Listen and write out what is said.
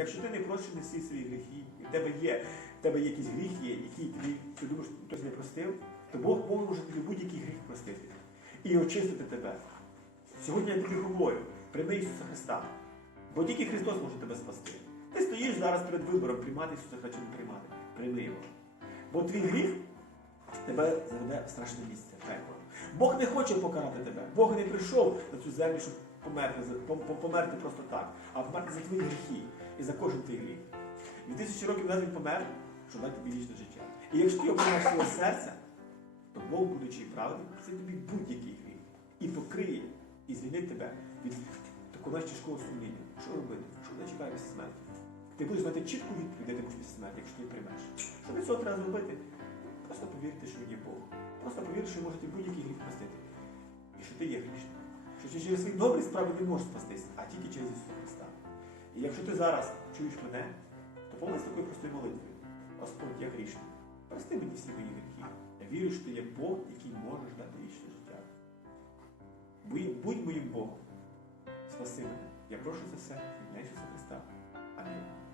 Якщо ти не прощений всі свої гріхи, і в тебе є, в тебе є якийсь гріх, є, який тобі, ти думаєш, хтось не простив, то Бог може тобі будь-який гріх простити і очистити тебе. Сьогодні я тобі говорю, прийми Ісуса Христа, бо тільки Христос може тебе спасти. Ти стоїш зараз перед вибором, приймати Ісуса чи не приймати. Прийми його. Бо твій гріх тебе заведе в страшне місце. пекло. Бог не хоче покарати тебе. Бог не прийшов на цю землю, щоб померти, померти просто так, а померти за твої гріхи і за кожен твій гріх. Від тисячі років назад він помер, щоб дати тобі вічне життя. І якщо ти обираєш своє серце, то Бог, будучи правдою, це тобі будь-який гріх. І покриє, і звільнить тебе від такого тяжкого сумління. Що робити? Що тебе чекає після смерті? Ти будеш знати чітку відповідь, де ти після смерті, якщо ти приймеш. Що для цього треба зробити? Просто повірити, що є Бог. Просто повірити, що може тобі будь-який гріх простити. І що ти є грішним. Що через свої добрі справи не можеш спастись, а тільки через Ісуса Христа. І якщо ти зараз чуєш мене, то помолись такою простою молитвою. Господь, я грішний. Прости мені всі мої гріхи. Я вірю, що ти є Бог, який можеш дати вічне життя. Будь, будь моїм Богом. Спаси мене. Я прошу за все в ім'я Ісуса Христа. Амінь.